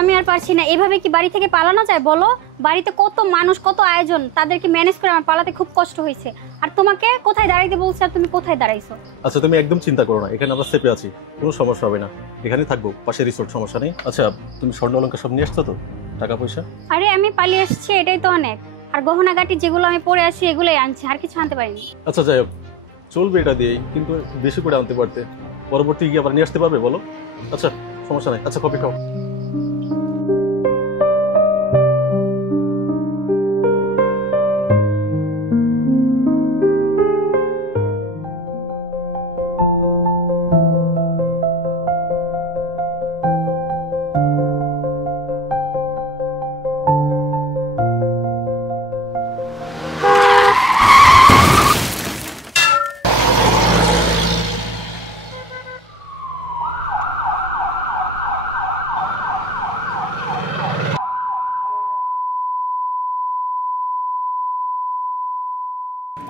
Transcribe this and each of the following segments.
আমি আর পারছি না। এভাবে কি বাড়ি থেকে পালানো যায় বলো? বাড়িতে কত মানুষ, কত আয়োজন, তাদেরকে ম্যানেজ করে আমার পালাতে খুব কষ্ট হয়েছে। আর তোমাকে কোথায় দাঁড়াইতে বলছে আর তুমি কোথায় দাঁড়াইছো? আচ্ছা তুমি একদম চিন্তা করো না, এখানে আমরা সেফে আছি, কোনো সমস্যা হবে না। এখানে থাকবো, পাশে রিসোর্ট, সমস্যা নেই। আচ্ছা তুমি স্বর্ণ অলংকার সব নিয়ে আসছো তো, টাকা পয়সা? আরে আমি পালিয়ে এসেছি, এটাই তো অনেক। আর গহনাগাটি যেগুলো আমি পরে আসি এগুলোই আনছি, আর কিছু আনতে পারিনি। আচ্ছা যাই হোক, চলবে এটা দিয়েই, কিন্তু বেশি করে আনতে পারতে, পরবর্তী গিয়ে আবার নিয়ে আসতে পারবে বলো? আচ্ছা সমস্যা নেই। আচ্ছা কফি খাও।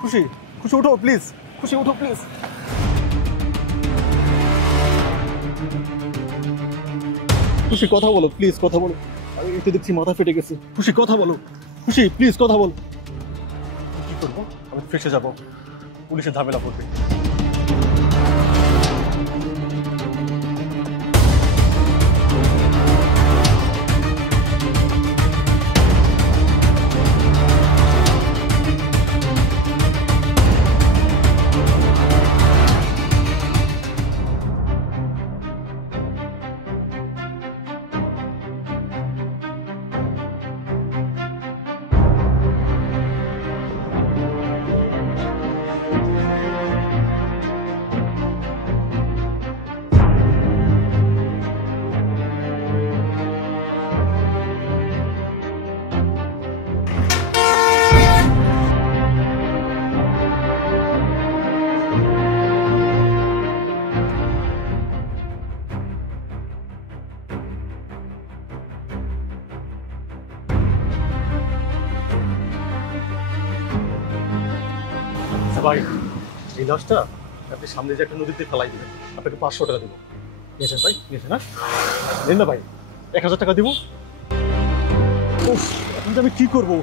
খুশি, খুশি উঠো প্লিজ, খুশি উঠো প্লিজ। খুশি কথা বলো প্লিজ, কথা বলো। আমি একটু দেখছি মাথা ফেটে গেছে। খুশি কথা বলো, খুশি প্লিজ কথা বলো। কি করবো, আমি ফেসে যাবো, পুলিশের ঝামেলা পড়বে। ভাই এই লাশটা আপনি সামনে যে একটা নদীতে ফেলাই দিবেন, আপনাকে 500 টাকা দেবো। নিয়েছেন ভাই, নিয়েছেন না? নেন না ভাই, 1000 টাকা দিব। উফ, এখন আমি কি করবো?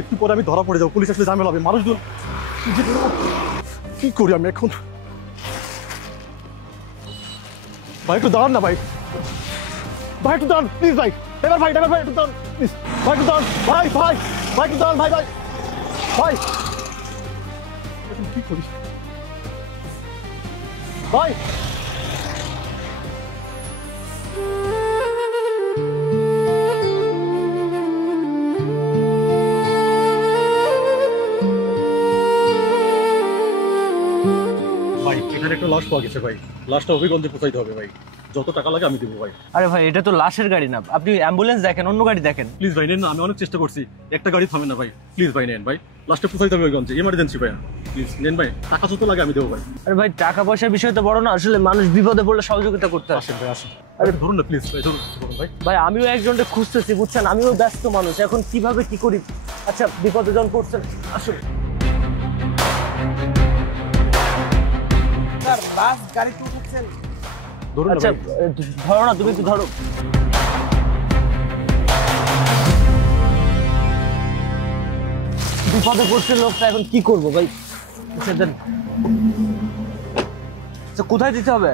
একটু পরে আমি ধরা পড়ে যাবো, পুলিশ আসলে ঝামেলা হবে, মানুষজন কি করি আমি এখন? ভাই একটু দাঁড়ান না ভাই, ভাই একটু দাঁড়ান প্লিজ ভাই। ড্রাইভার ভাই, ড্রাইভার ভাই একটু দাঁড়ান প্লিজ, ভাই একটু দাঁড়ান, ভাই ভাই ভাই একটু দাঁড়ান, ভাই ভাই ভাই। এখন কি করি ভাই? ভাই এখানে একটা লাশ পাওয়া গেছে ভাই, লাশটা অভিগঞ্জে পৌঁছাইতে হবে ভাই, যত টাকা লাগে আমি দেবো ভাই। আরে ভাই এটা তো লাশের গাড়ি না, আপনি অ্যাম্বুলেন্স দেখেন, অন্য গাড়ি দেখেন। প্লিজ ভাই নেন না, আমি অনেক চেষ্টা করছি, একটা গাড়ি থামে না ভাই, প্লিজ ভাই নেন ভাই, লাশটা পৌঁছাইতে হবে ওইগঞ্জে, এমার্জেন্সি ভাই, প্লিজ নেন ভাই, টাকা যত লাগে আমি দেবো ভাই। আরে ভাই টাকা পয়সার বিষয় তো বড় না, আসলে মানুষ বিপদে পড়লে সহযোগিতা করতে আসে। আসেন ভাই আসেন, আরে ধরুন না প্লিজ ভাই, ধরুন ভাই। ভাই আমিও একজনকে খুঁজতেছি বুঝছেন, আমিও ব্যস্ত মানুষ, এখন কিভাবে কি করি। আচ্ছা বিপদে যখন পড়ছেন আসুন। স্যার বাস গাড়িতে উঠেছেন? ধরুন আচ্ছা ধরো না, তুমি একটু ধরো। বিপদে পড়ছে লোকটা, এখন কি করবো ভাই? আচ্ছা কোথায় দিতে হবে?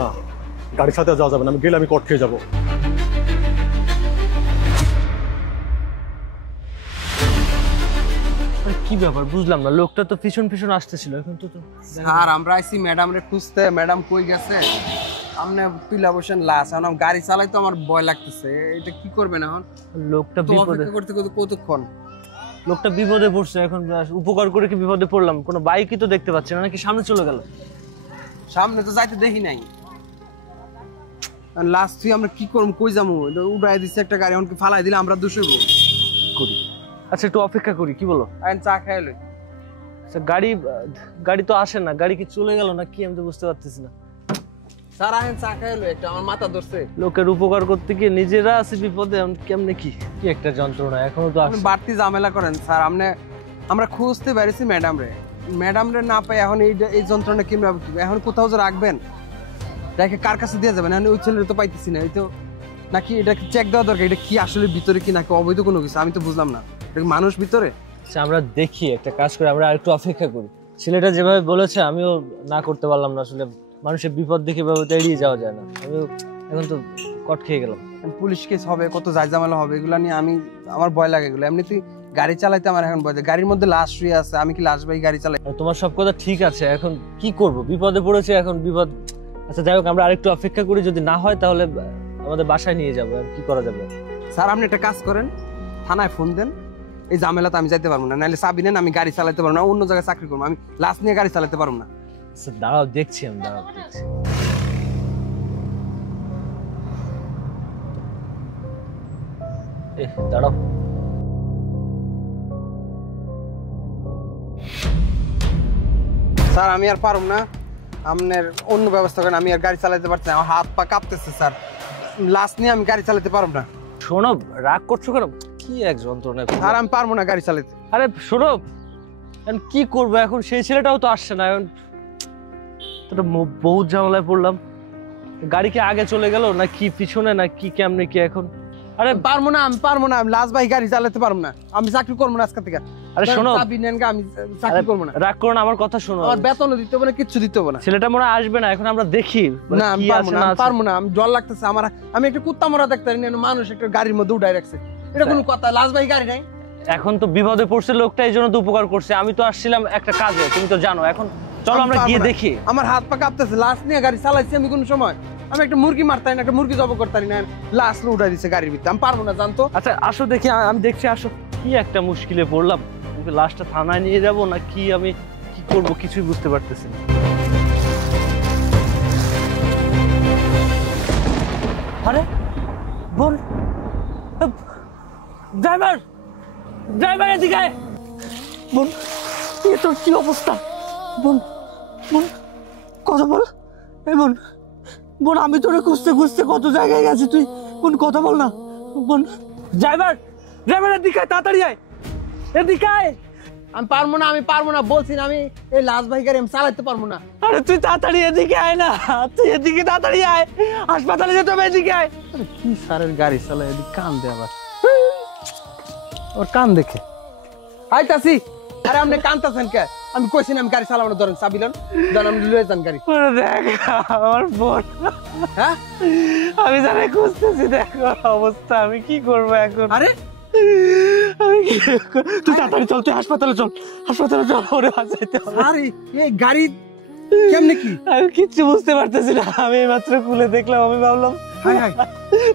না, গাড়ির সাথে যাওয়া যাবে না, আমি গেলে আমি কট খেয়ে যাবো। কি ব্যাপার বুঝলাম না, লোকটা তো পিছন পিছন আসতেছিল, এখন তো স্যার আমরা আইছি ম্যাডাম রে খুঁজতে, ম্যাডাম কই গেছে? সামনে তুইলা বসেন লাশ, এখন গাড়ি চালাই তো আমার ভয় লাগতেছে, এটা কি করবেন এখন? লোকটা তো বিপদে, অপেক্ষা করতে করতে কতক্ষণ? লোকটা বিপদে পড়ছে, এখন উপকার করে কি বিপদে পড়লাম? কোনো বাইকই তো দেখতে পাচ্ছি না, নাকি সামনে চলে গেল? সামনে তো যাইতে দেখি নাই। লাস্ট তুই আমরা কি করব, কই যাবো? উড়াই দিচ্ছে একটা গাড়ি, এখন ফালাই দিলে আমরা দোষেবো করি আচ্ছা একটু অপেক্ষা করি, কি বলো? আইন চা খাইলো। আচ্ছা গাড়ি তো আসে না, গাড়ি কি চলে গেল না কি আমি তো বুঝতে পারতেছি না। স্যার আইন চা খাইলো, একটা আমার মাথা ধরছে। লোকের উপকার করতে গিয়ে নিজেরা আছে বিপদে, কেমনে কি কি একটা যন্ত্রণা, এখনো তো আপনি বাড়তি ঝামেলা করেন স্যার। আমরা খুঁজতে পারিছি ম্যাডাম রে না পাই, এখন এই যন্ত্রণা কিভাবে এখন কোথাও যে রাখবেন, রেখে কার কাছে দিয়ে যাবেন? ওই ছেলের তো পাইতেছি না, এই তো নাকি এটা চেক দেওয়া দরকার, এটা কি আসলে ভিতরে কি নাকি অবৈধ কোনো কিছু, আমি তো বুঝলাম না। এটা কি মানুষ ভিতরে? আচ্ছা আমরা দেখি, একটা কাজ করে আমরা আরেকটু অপেক্ষা করি। ছেলেটা যেভাবে বলেছে আমিও না করতে পারলাম না, আসলে মানুষের বিপদ দেখে ভাবে তো এড়িয়ে যাওয়া যায় না। আমিও এখন তো কট খেয়ে গেলাম। পুলিশ কেস হবে, কত ঝামেলা হবে, এগুলো নিয়ে আমার ভয় লাগে। এগুলো এমনিতেই গাড়ি চালাইতে আমার এখন ভয়। গাড়ির মধ্যে লাশ শুয়ে আছে, আমি কি লাশ ভাই গাড়ি চালাই? তোমার সব কথা ঠিক আছে, এখন কি করব, বিপদে পড়েছে এখন বিপদ। আচ্ছা যাই হোক, আমরা আরেকটু অপেক্ষা করি, যদি না হয় তাহলে আমাদের বাসায় নিয়ে যাবো, আর কি করা যাবে। স্যার আপনি একটা কাজ করেন, থানায় ফোন দেন। এই ঝামেলাতে আমি যাইতে পারবো না, নাহলে চাবি নেন, আমি গাড়ি চালাতে পারবো না, অন্য জায়গায় চাকরি করবো, আমি লাশ নিয়ে গাড়ি চালাতে পারবো না। আচ্ছা দাঁড়াও, দেখছি আমি, দাঁড়াও দেখছি। দাঁড়াও, স্যার আমি আর পারবো না, আপনার অন্য ব্যবস্থা করেন, আমি আর গাড়ি চালাতে পারছি না, আমার হাত পা কাঁপতেছে স্যার, লাশ নিয়ে আমি গাড়ি চালাতে পারবো না। শোনো, রাগ করছো কেন? কি এক যন্ত্রণা। আর আমি পারবো না গাড়ি চালাতে। আরে শোনো, এখন কি করবো, এখন সেই ছেলেটাও তো আসছে না, এখন বহুত ঝামেলায় পড়লাম। গাড়ি কি আগে চলে গেল না কি পিছনে, না কি কেমনে কি এখন? আরে আমি পারবো না, আমি লাশ ভাই গাড়ি চালাতে পারবো না, আমি চাকরি করবো না আজকে থেকে। আরে শোনো, চাবি নেন, আমি চাকরি করবো না। রাগ করো না, আমার কথা শোনো। আমার বেতনও দিতে হবে না, কিচ্ছু দিতে হবে না। ছেলেটা মনে হয় আসবে না, এখন আমরা দেখি না আমি পারবো না, আমি ডর লাগতেছে আমার। আমি একটা কুত্তা মরা দেখতে পারি না, মানুষ একটা গাড়ির মধ্যে উঠাই রাখছে, এটা কোনো কথা? লাশ ভাই গাড়ি নাই। এখন তো বিপদে পড়ছে লোকটা, এই জন্য তো উপকার করছে। আমি তো আসছিলাম একটা কাজে, তুমি তো জানো। এখন চলো আমরা গিয়ে দেখি। আমার হাত পা কাঁপতেছে, লাশ নিয়ে গাড়ি চালাইছি আমি কোন সময়? আমি একটা মুরগি মারতারি না, একটা মুরগি জব করতারি না, লাশ উঠাই দিচ্ছে গাড়ির ভিতরে, আমি পারবো না জানতো। আচ্ছা আসো দেখি, আমি দেখছি, আসো। কি একটা মুশকিলে পড়লাম, লাশটা থানায় নিয়ে যাব না কি, আমি কি করব কিছুই বুঝতে পারতেছি না। আরে বোন, ড্রাইভার এদিকে আয়। বোন এ তোর কি অবস্থা? বোন বোন কথা বল। এই বোন আমি তোরে খুঁজতে কত জায়গায় গেছি, তুই বোন কথা বল না। বোন ড্রাইভার এদিকে আয়, তাড়াতাড়ি আয়, এদিকে আয়। আমি পারবো না বলছি না, আমি এই লাশ ভাই গাড়ি আমি চালাতে পারবো না। আরে তুই তাড়াতাড়ি এদিকে আয় না, তুই এদিকে তাড়াতাড়ি আয়, হাসপাতালে যেতে হবে, এদিকে আয়। কি সারের গাড়ি চালায়, এদিকে কান দে আবার, ওর কান দেখে আইতাছি। আরে আপনি কানতাছেন কে? আমি কইছি না আমি গাড়ি চালাবো না, ধরেন চাবিলেন, ধরেন আপনি লয়ে যান গাড়ি। দেখ আমার বোন, হ্যাঁ আমি জানি খুঁজতেছি, দেখো অবস্থা, আমি কি করবো এখন? আরে তুই তাড়াতাড়ি চল, তুই হাসপাতালে চল, ওরে বাঁচাইতে হবে। আরে এই গাড়ি কেমনে কি? আমি কিচ্ছু বুঝতে পারতেছি না, আমি মাত্র খুলে দেখলাম, আমি ভাবলাম হাই হাই,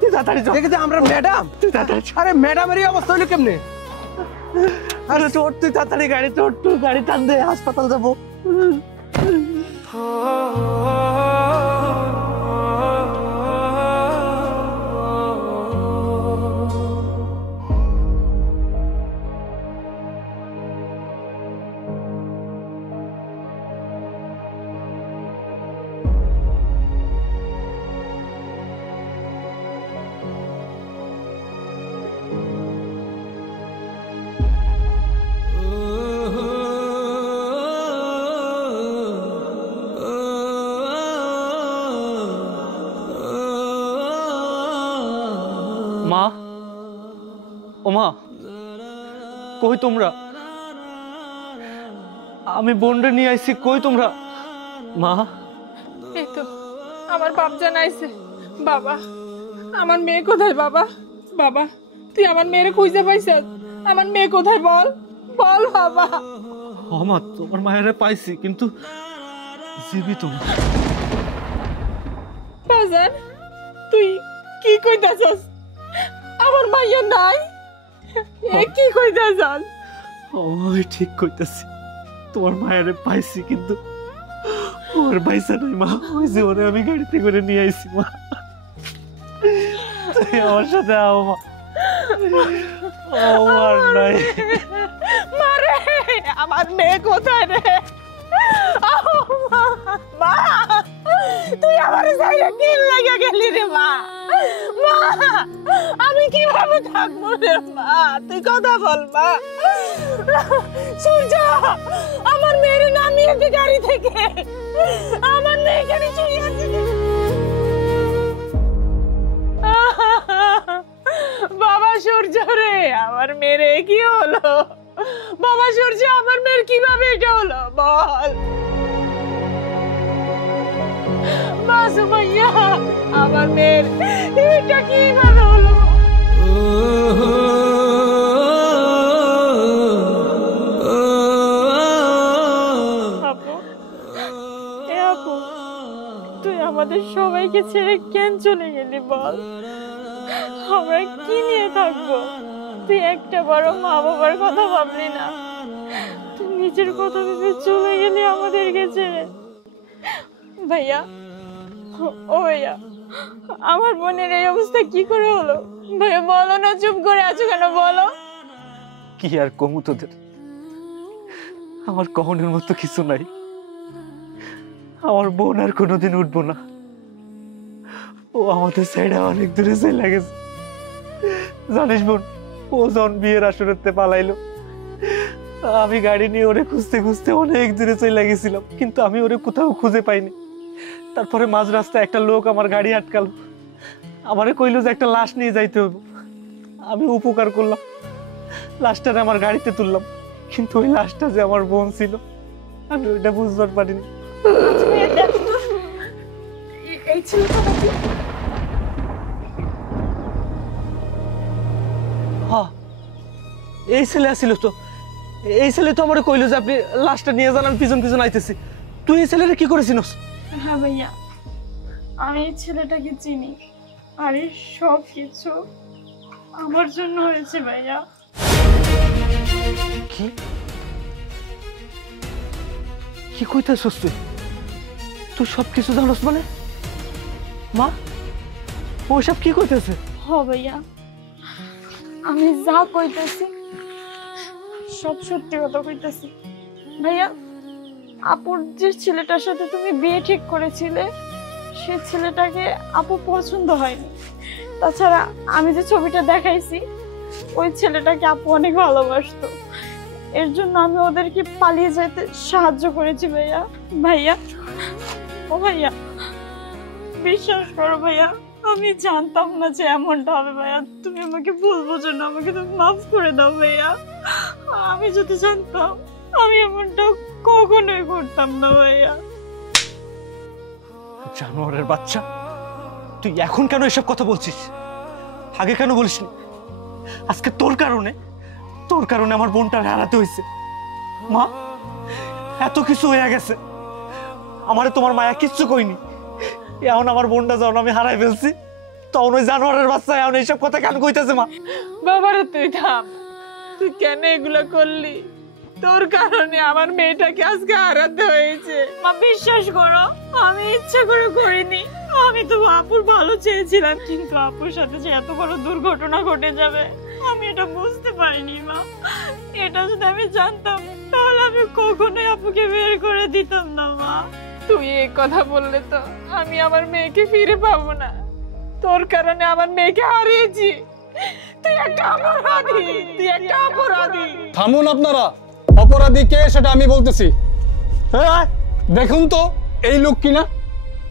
তুই তাড়াতাড়ি চল। দেখেছে আমরা ম্যাডাম, তুই তাড়াতাড়ি, আরে ম্যাডামের এই অবস্থা হলো কেমনে? আরে তোর, তুই তাড়াতাড়ি গাড়ি তোর, তুই গাড়ি টান দে, হাসপাতাল যাবো। মা, ও মা, কই তোমরা? আমি বোনরে নিয়ে আইছি, কই তোমরা? মা, এই তো আমার বাপজান আইছে। বাবা, আমার মেয়ে কোথায়? বাবা, বাবা তুই আমার মেয়েরে খুঁজে পাইছিস? আমার মেয়ে কোথায় বল, বল বাবা। ও মা, তোমার মায়েরে পাইছি, কিন্তু জীবিত না। বাজান তুই কি কইতাছস? আমার মাইয়া নাই? এ কি কইতাছস? আমি ঠিক কইতাছি, তোমার মায়েরে পাইছি, কিন্তু ওর পাইছে নাই মা। ওই যে ওরে আমি গাড়িতে করে নিয়ে আইছি মা। তুই আমার সাথে আও মা, আর নাই। মারে আমার মেয়ে কোথায় রে? মা তুই আমার সাইডে কি লাগা গেলি রে মা? মা আমি কিভাবে থাকবো রে মা? তুই কথা বল মা। সূর্য আমার মেয়ের নামিয়ে দি গাড়ি থেকে। আমার মেয়ে এখানে শুয়ে আছে। বাবা সূর্য রে, আমার মেয়ের কি হলো? বাবা সূর্য, আমার মেয়ের কিভাবে এটা হলো বল। মা সুমাইয়া, আমার মেয়ের এটা কিভাবে হলো? আপু, এ আপু, তুই আমাদের সবাইকে ছেড়ে কেন চলে গেলি বল? আমরা কি নিয়ে থাকবো? তুই একটা বড় মা বাবার কথা ভাবলি না, তুই নিজের কথা ভেবে চলে গেলি আমাদেরকে ছেড়ে। ভাইয়া, ও ভাইয়া, আমার বোনের এই অবস্থা কি করে হলো? ভাইয়া বলো না, চুপ করে আছো কেন বলো? কি আর কমু তোদের, আমার কখনের মতো কিছু নাই। আমার বোন আর কোনোদিন উঠবো না। ও আমাদের সাইডে অনেক দূরে চলে গেছে। জানিস বোন, ও যখন বিয়ের আসরেতে পালাইলো, আমি গাড়ি নিয়ে ওরে খুঁজতে খুঁজতে অনেক দূরে চলে গেছিলাম, কিন্তু আমি ওরে কোথাও খুঁজে পাইনি। তারপরে মাঝ রাস্তায় একটা লোক আমার গাড়ি আটকালো, আমারে কইলো যে একটা লাশ নিয়ে যাইতে হবে। আমি উপকার করলাম, লাশটারে আমার গাড়িতে তুললাম, কিন্তু ওই লাশটা যে আমার বোন ছিল আমি ওইটা বুঝবার পারিনি। এই ছেলেটা নাকি? হ্যাঁ, এই ছেলে আসছিল তো। এই ছেলে তো আমার কইলো যে আপনি লাশটা নিয়ে যান, আমি পিছন পিছন আইতেছি। তুই এই ছেলেটা কি করেছিস? হ্যাঁ ভাইয়া, আমি এই ছেলেটাকে চিনি, আর এই সব কিছু আমার জন্য হয়েছে ভাইয়া। কি কি কইতাছস তুই? তুই সব কিছু জানোস মানে? মা, ওসব কি কইতেছে? হ ভাইয়া, আমি যা কইতেছি সব সত্যি কথা কইতেছি। ভাইয়া, আপুর যে ছেলেটার সাথে তুমি বিয়ে ঠিক করেছিলে, সে ছেলেটাকে আপু পছন্দ হয়নি। তাছাড়া আমি যে ছবিটা দেখাইছি, ওই ছেলেটাকে আপু অনেক ভালোবাসতো। এর জন্য আমি ওদেরকে পালিয়ে যেতে সাহায্য করেছি ভাইয়া। ভাইয়া, ও ভাইয়া, বিশ্বাস করো ভাইয়া, আমি জানতাম না যে এমনটা হবে ভাইয়া। তুমি আমাকে ভুল বোঝো না, আমাকে তুমি মাফ করে দাও ভাইয়া। আমি যদি জানতাম, আমি এমনটা কখনোই করতাম না ভাইয়া। জানোয়ারের বাচ্চা, তুই এখন কেন এসব কথা বলছিস? আগে কেন বলিসনি? আজকে তোর কারণে আমার বোনটা হারাতে হয়েছে। মা, এত কিছু হয়ে গেছে, আমারে তোমার মায়া কিচ্ছু কইনি। এখন আমার বোনটা যখন আমি হারাই ফেলছি, তখন ওই জানোয়ারের বাচ্চা এখন এইসব কথা কেন কইতেছে? মা বাবারে তুই থাম, তুই কেন এগুলো করলি? তোর কারণে আমার মেয়েটাকে আজকে হারাতে হয়েছে। মা বিশ্বাস করো, আমি ইচ্ছা করে করিনি। আমি তো আপুর ভালো চেয়েছিলাম, কিন্তু আপুর সাথে যে এত বড় দুর্ঘটনা ঘটে যাবে আমি এটা বুঝতে পারিনি মা। এটা যদি আমি জানতাম, তাহলে আমি কখনোই আপুকে বের করে দিতাম না মা। তুই এই কথা বললে তো আমি আমার মেয়েকে ফিরে পাবো না। তোর কারণে আমার মেয়েকে হারিয়েছি। তুই একটা অপরাধী, তুই একটা অপরাধী। থামুন আপনারা, অপরাধী কে সেটা আমি বলতেছি। দেখুন তো এই লোক কিনা,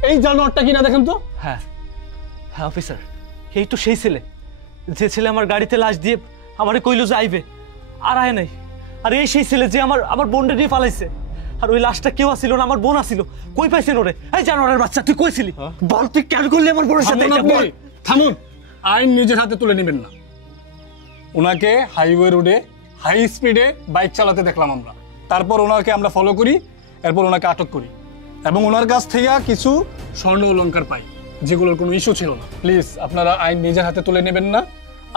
এই জানোয়ারটা কিনা দেখুন তো। হ্যাঁ হ্যাঁ অফিসার, এই তো সেই ছেলে, যে ছেলে আমার গাড়িতে লাশ দিয়ে আমারে কইলো যে আইবে, আর আয় নাই। আর এই সেই ছেলে যে আমার বোনটা নিয়ে পালাইছে। আর ওই লাশটা কেউ আসিল না, আমার বোন আসিল। কই পাইছেন ওরে? এই জানোয়ারের বাচ্চা, তুই কইছিলি বল, তুই কেন করলি আমার বোনের সাথে এটা বল। থামুন, আইন নিজের হাতে তুলে নেবেন না। ওনাকে হাইওয়ে রোডে হাই স্পিডে বাইক চালাতে দেখলাম আমরা, তারপর ওনাকে আমরা ফলো করি, এরপর ওনাকে আটক করি এবং ওনার কাছ থেকে কিছু স্বর্ণ অলংকার পাই, যেগুলোর কোনো ইস্যু ছিল না। প্লিজ আপনারা আইন নিজের হাতে তুলে নেবেন না।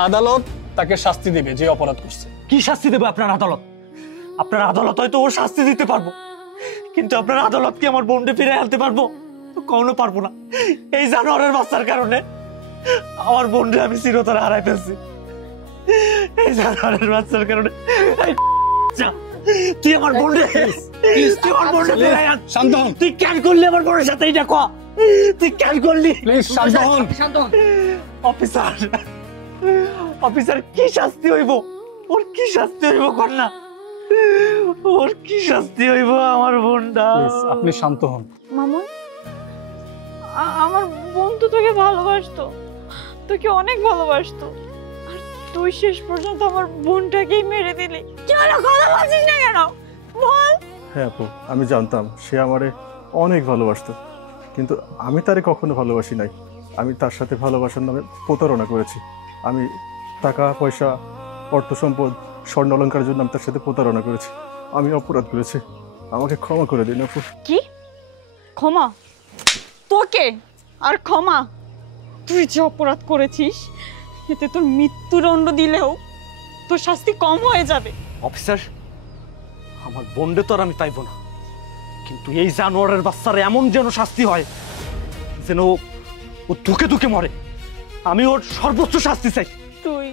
আদালত তাকে শাস্তি দেবে যে অপরাধ করছে। কি শাস্তি দেবে আপনার আদালত? আপনার আদালত হয়তো ওর শাস্তি দিতে পারবো, কিন্তু আপনার আদালত কি আমার বোনকে ফিরে আনতে পারবো? কখনো পারবো না। এই জানোয়ারের বাচ্চার কারণে আমার বোনকে আমি চিরতরে হারাই ফেলছি। এই জানোয়ারের বাচ্চার কারণে এই তুই আমার বোনরে তুই আমার বোনরে শান্ত হন তুই কেন করলি আমার বোনের সাথে এটা ক তুই কেন করলি প্লিজ শান্ত হন অফিসার অফিসার কি শাস্তি হইব ওর কি শাস্তি হইব কর না ওর কি শাস্তি হইব আমার বোনটা প্লিজ আপনি শান্ত হন মামুন আমার বোন তো তোকে ভালোবাসতো, তোকে অনেক ভালোবাসতো, আর তুই শেষ পর্যন্ত আমার বোনটাকেই মেরে দিলি। কেন কথা বলছিস না কেন বল? হ্যাঁ আপু, আমি জানতাম সে আমারে অনেক ভালোবাসতো, কিন্তু আমি তারে কখনো ভালোবাসি নাই। আমি তার সাথে ভালোবাসার নামে প্রতারণা করেছি। আমি টাকা পয়সা, অর্থ সম্পদ, স্বর্ণ অলঙ্কারের জন্য আমি তার সাথে প্রতারণা করেছি। আমি অপরাধ করেছি, আমাকে ক্ষমা করে দিন আপু। কি ক্ষমা? তোকে আর ক্ষমা? তুই যে অপরাধ করেছিস এতে তোর মৃত্যুদণ্ড দিলেও তোর শাস্তি কম হয়ে যাবে। অফিসার, আমার বোনরে তো আর আমি পাইব না, কিন্তু এই জানোয়ারের বাচ্চার এমন যেন শাস্তি হয় যেন ও দুঃখে দুঃখে মরে। আমি ওর সর্বোচ্চ শাস্তি চাই। তুই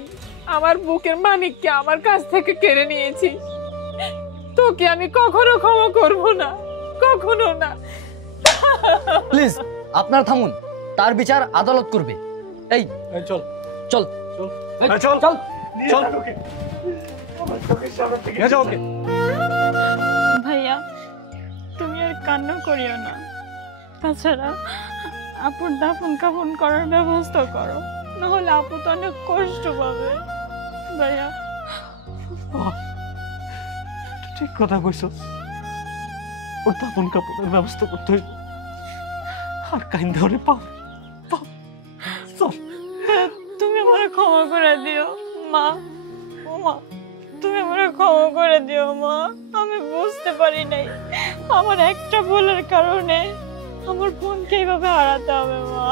আমার বুকের মানিককে আমার কাছ থেকে কেড়ে নিয়েছিস, তোকে আমি কখনো ক্ষমা করব না, কখনো না। প্লিজ আপনারা থামুন, তার বিচার আদালত করবে। এই চল চল চল চল চল ওকে ভাইয়া তুমি আর কান্না করিও না, তাছাড়া আপুর দাফন কাফন করার ব্যবস্থা করো, নাহলে আপু তো অনেক কষ্ট পাবে। ভাইয়া ঠিক কথা কইছো, ওর দাফন কাপড়ের ব্যবস্থা করতে হইব। আর কাইন্দা ওরে পাও চল। তুমি আমারে ক্ষমা করে দিও মা। ও মা, তুমি আমারে ক্ষমা করে দিও মা। আমি বুঝতে পারি নাই আমার একটা ভুলের কারণে আমার বোনকে এইভাবে হারাতে হবে মা।